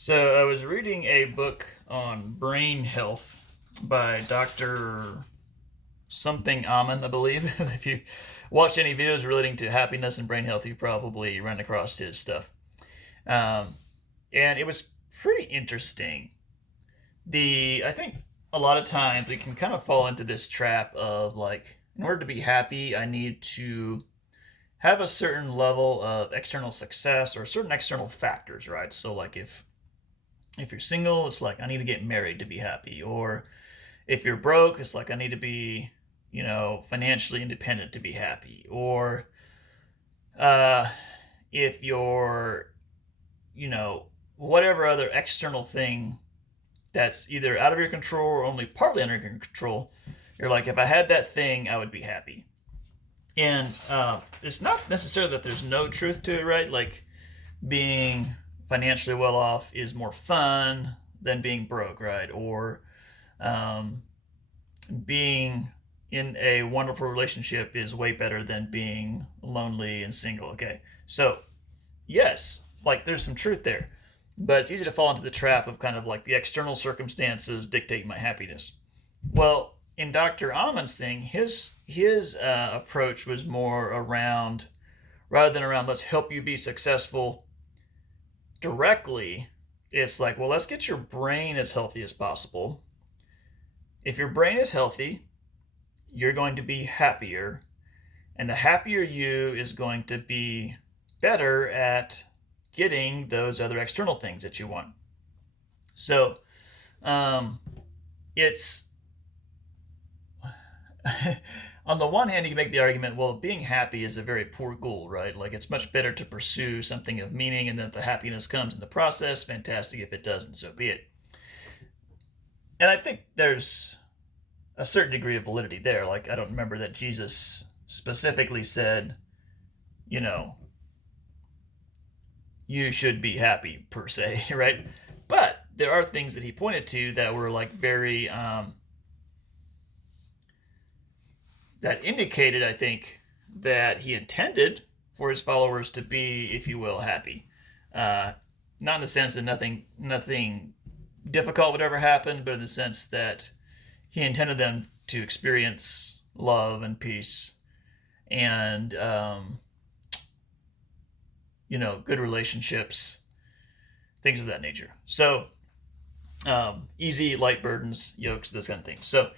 So I was reading a book on brain health by Dr. something Amen, I believe. If you watched any videos relating to happiness and brain health, you probably run across his stuff. Um, and it was pretty interesting. I think a lot of times we can kind of fall into this trap of like, in order to be happy, I need to have a certain level of external success or certain external factors, right? So like if you're single, it's like I need to get married to be happy. Or if you're broke, it's like I need to be, financially independent to be happy. Or uh, if you're, you know, whatever other external thing that's either out of your control or only partly under your control, you're like, if I had that thing, I would be happy. And it's not necessarily that there's no truth to it, right? Like being financially well off is more fun than being broke, right? Or um, being in a wonderful relationship is way better than being lonely and single. Okay, so yes, like there's some truth there, but it's easy to fall into the trap of kind of like the external circumstances dictate my happiness. Well, in Dr. Amen's thing, his approach was more around, rather than around let's help you be successful directly, it's like, well, let's get your brain as healthy as possible. If your brain is healthy, you're going to be happier, and the happier you is going to be better at getting those other external things that you want. So, um, it's on the one hand, you can make the argument, well, being happy is a very poor goal, right? Like it's much better to pursue something of meaning, and then if the happiness comes in the process, fantastic. If it doesn't, so be it. And I think there's a certain degree of validity there. Like I don't remember that Jesus specifically said, you know, you should be happy per se, right? But there are things that he pointed to that were like very that indicated, I think, that he intended for his followers to be, if you will, happy. Uh, Not in the sense that nothing difficult would ever happen, but in the sense that he intended them to experience love and peace and good relationships, things of that nature. So easy, light burdens, yokes, those kind of things. So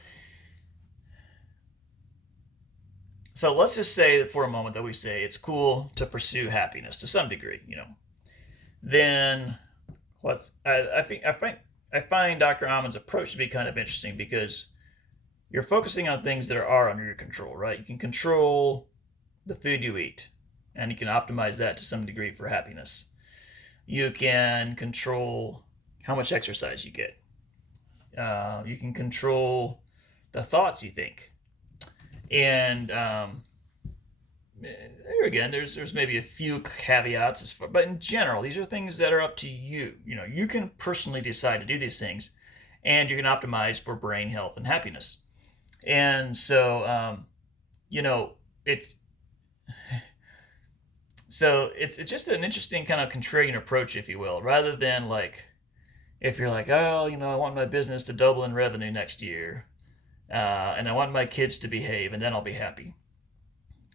let's just say for a moment that we say it's cool to pursue happiness to some degree. Then I find Dr. Amen's approach to be kind of interesting because you're focusing on things that are under your control, right? You can control the food you eat, and you can optimize that to some degree for happiness. You can control how much exercise you get. You can control the thoughts you think, and there again, there's maybe a few caveats, but in general, these are things that are up to you. You can personally decide to do these things, and you can optimize for brain health and happiness. And so, it's it's just an interesting kind of contrarian approach, if you will, rather than like if you're like, oh, I want my business to double in revenue next year, and I want my kids to behave, and then I'll be happy.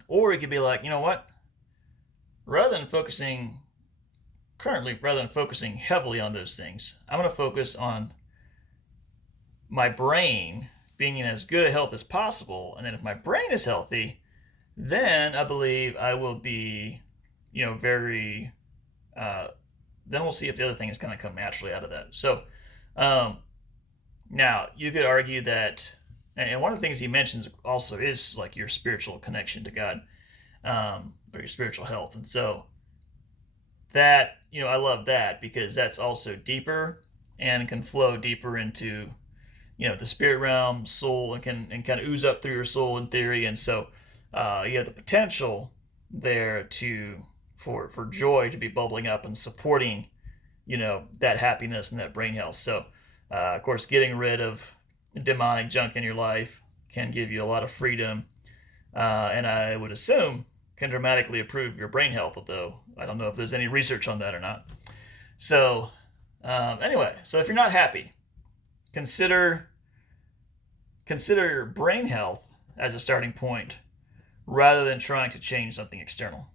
Or you could be like, you know what? Rather than focusing rather than focusing heavily on those things, I'm going to focus on my brain being in as good a health as possible. And then if my brain is healthy, then I believe I will be, very. Then we'll see if the other things kind of come naturally out of that. So um, now you could argue that, and one of the things he mentions also is like your spiritual connection to God, or your spiritual health. And so that, I love that because that's also deeper and can flow deeper into, the spirit realm, soul, and kind of ooze up through your soul in theory. And so you have the potential there for joy to be bubbling up and supporting, that happiness and that brain health. So, of course, getting rid of demonic junk in your life can give you a lot of freedom, and I would assume can dramatically improve your brain health. Although I don't know if there's any research on that or not. So Anyway, so if you're not happy, consider your brain health as a starting point rather than trying to change something external.